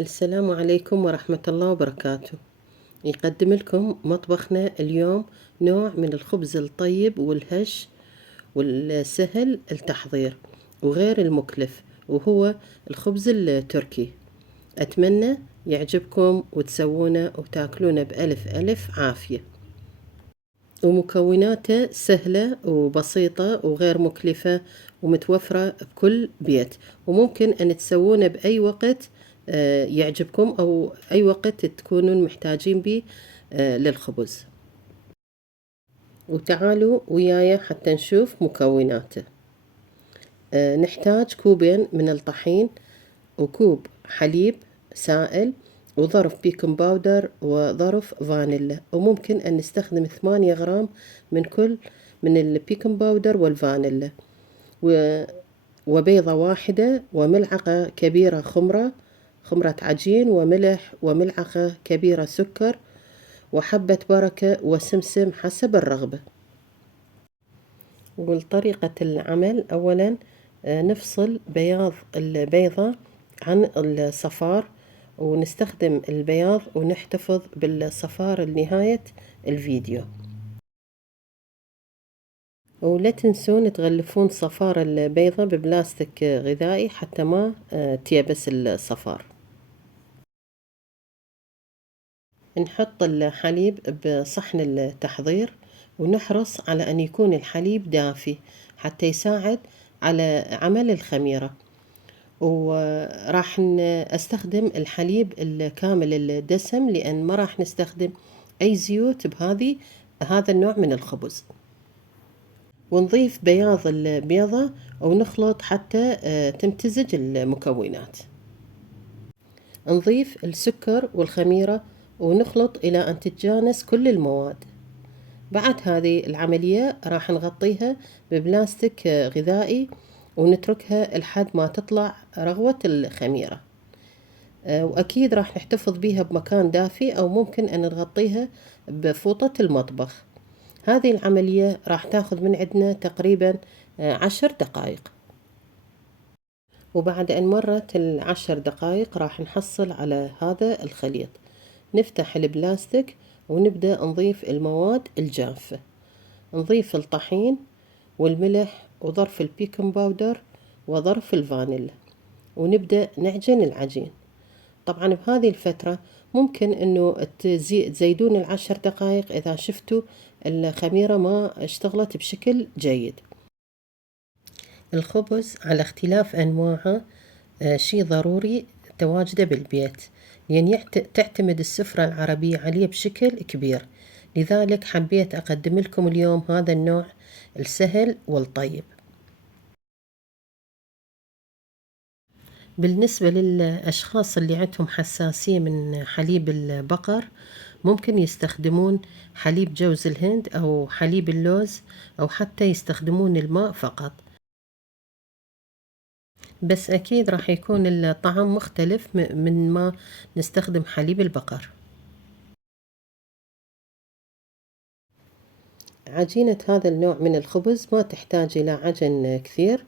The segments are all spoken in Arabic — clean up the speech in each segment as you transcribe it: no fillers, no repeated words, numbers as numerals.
السلام عليكم ورحمة الله وبركاته. يقدم لكم مطبخنا اليوم نوع من الخبز الطيب والهش والسهل التحضير وغير المكلف، وهو الخبز التركي. أتمنى يعجبكم وتسوونه وتاكلونه بألف ألف عافية. ومكوناته سهلة وبسيطة وغير مكلفة ومتوفرة بكل بيت، وممكن أن تسوونه بأي وقت يعجبكم أو أي وقت تكونون محتاجين به للخبز. وتعالوا وياي حتى نشوف مكوناته. نحتاج كوبين من الطحين، وكوب حليب سائل، وظرف بيكنج باودر، وظرف فانيلا، وممكن أن نستخدم 8 غرام من البيكنج باودر والفانيلا، وبيضة واحدة، وملعقة كبيرة خمرة عجين، وملح، وملعقة كبيرة سكر، وحبة بركة وسمسم حسب الرغبة. وطريقة العمل: أولا نفصل بياض البيضة عن الصفار، ونستخدم البياض ونحتفظ بالصفار لنهاية الفيديو. ولا تنسون تغلفون صفار البيضة ببلاستيك غذائي حتى ما تيبس الصفار. نحط الحليب بصحن التحضير، ونحرص على أن يكون الحليب دافي حتى يساعد على عمل الخميرة. وراح استخدم الحليب الكامل الدسم، لأن ما راح نستخدم أي زيوت هذا النوع من الخبز. ونضيف بياض البيضة ونخلط حتى تمتزج المكونات. نضيف السكر والخميرة ونخلط إلى أن تتجانس كل المواد. بعد هذه العملية راح نغطيها ببلاستيك غذائي ونتركها لحد ما تطلع رغوة الخميرة. وأكيد راح نحتفظ بيها بمكان دافي، أو ممكن أن نغطيها بفوطة المطبخ. هذه العملية راح تاخذ من عندنا تقريبا 10 دقائق. وبعد أن مرت 10 دقائق راح نحصل على هذا الخليط. نفتح البلاستيك ونبدأ نضيف المواد الجافة. نضيف الطحين والملح وظرف البيكنج باودر وظرف الفانيلا، ونبدأ نعجن العجين. طبعا بهذه الفترة ممكن انه تزيدون 10 دقائق اذا شفتوا الخميرة ما اشتغلت بشكل جيد. الخبز على اختلاف انواعه شيء ضروري تواجده بالبيت، لأن تعتمد السفرة العربية عليه بشكل كبير. لذلك حبيت أقدم لكم اليوم هذا النوع السهل والطيب. بالنسبة للأشخاص اللي عندهم حساسية من حليب البقر، ممكن يستخدمون حليب جوز الهند أو حليب اللوز، أو حتى يستخدمون الماء فقط. بس أكيد راح يكون الطعم مختلف من ما نستخدم حليب البقر. عجينة هذا النوع من الخبز ما تحتاج إلى عجن كثير،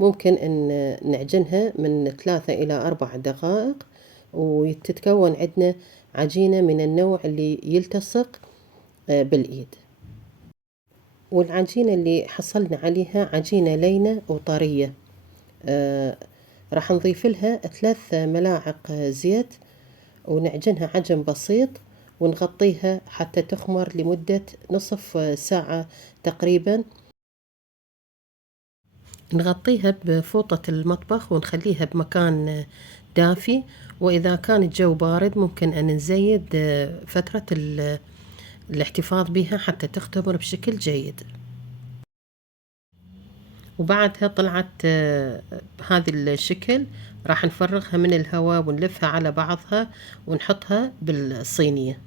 ممكن أن نعجنها من 3 إلى 4 دقائق، وتتكون عندنا عجينة من النوع اللي يلتصق بالإيد. والعجينة اللي حصلنا عليها عجينة لينة وطرية. راح نضيف لها 3 ملاعق زيت، ونعجنها عجن بسيط، ونغطيها حتى تخمر لمدة نصف ساعة تقريبا. نغطيها بفوطة المطبخ ونخليها بمكان دافي، وإذا كان الجو بارد ممكن أن نزيد فترة الاحتفاظ بها حتى تختمر بشكل جيد. وبعدها طلعت بهذا الشكل، راح نفرغها من الهواء ونلفها على بعضها ونحطها بالصينية.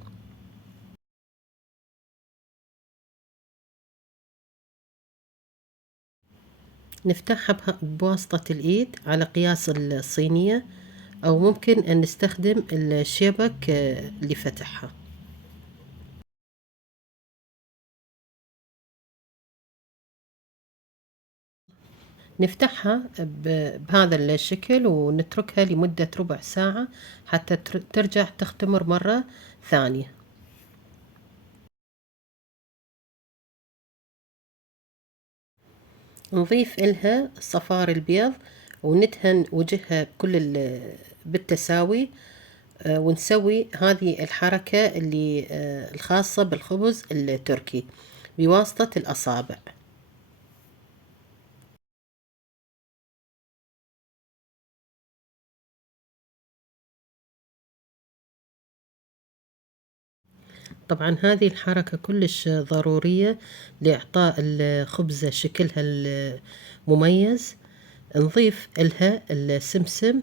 نفتحها بواسطة الإيد على قياس الصينية، أو ممكن أن نستخدم الشبك لفتحها. نفتحها بهذا الشكل ونتركها لمدة ربع ساعة حتى ترجع تختمر مرة ثانية. نضيف إلها صفار البيض وندهن وجهها بالتساوي، ونسوي هذه الحركة اللي الخاصة بالخبز التركي بواسطة الأصابع. طبعا هذه الحركة كلش ضرورية لإعطاء الخبزة شكلها المميز. نضيف إلها السمسم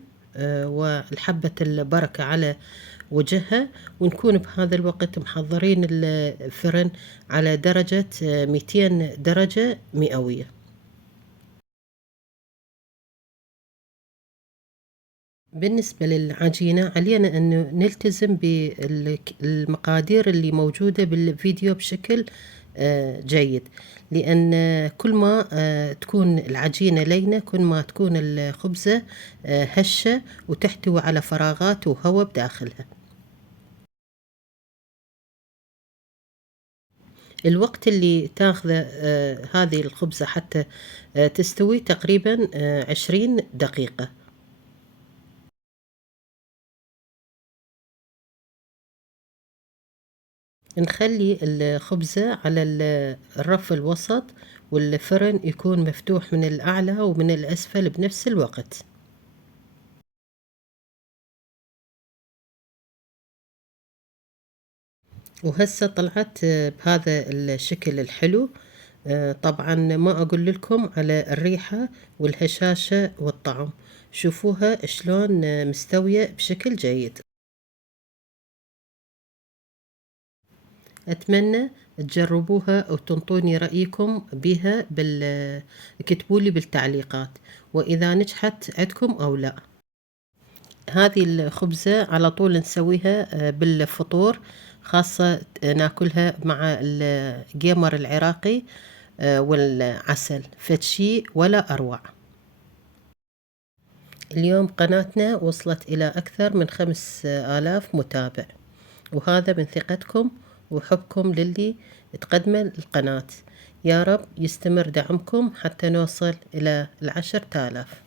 والحبة البركة على وجهها، ونكون بهذا الوقت محضرين الفرن على درجة 200 درجة مئوية. بالنسبة للعجينة علينا أن نلتزم بالمقادير اللي موجودة بالفيديو بشكل جيد، لأن كل ما تكون العجينة لينة كل ما تكون الخبزة هشة وتحتوي على فراغات وهواء بداخلها. الوقت اللي تاخذه هذه الخبزة حتى تستوي تقريبا 20 دقيقة. نخلي الخبزة على الرف الوسط، والفرن يكون مفتوح من الأعلى ومن الأسفل بنفس الوقت. وهسه طلعت بهذا الشكل الحلو. طبعا ما أقول لكم على الريحة والهشاشة والطعم، شوفوها شلون مستوية بشكل جيد. أتمنى تجربوها وتنطوني رأيكم بها اكتبولي بالتعليقات وإذا نجحت عندكم أو لا. هذه الخبزة على طول نسويها بالفطور، خاصة ناكلها مع الجيمر العراقي والعسل، فتشي ولا أروع. اليوم قناتنا وصلت إلى أكثر من 5000 متابع، وهذا من ثقتكم وحبكم للي تقدمه القناة. يا رب يستمر دعمكم حتى نوصل إلى 10,000.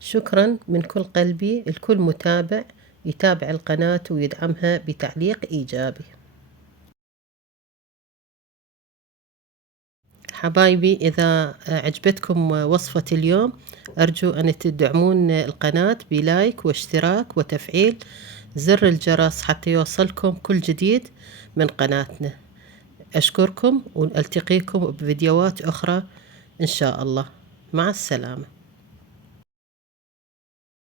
شكرا من كل قلبي لكل متابع يتابع القناة ويدعمها بتعليق إيجابي. حبايبي، إذا عجبتكم وصفة اليوم أرجو أن تدعمون القناة بلايك واشتراك وتفعيل زر الجرس حتى يوصلكم كل جديد من قناتنا. أشكركم، وألتقيكم بفيديوهات أخرى إن شاء الله. مع السلامة.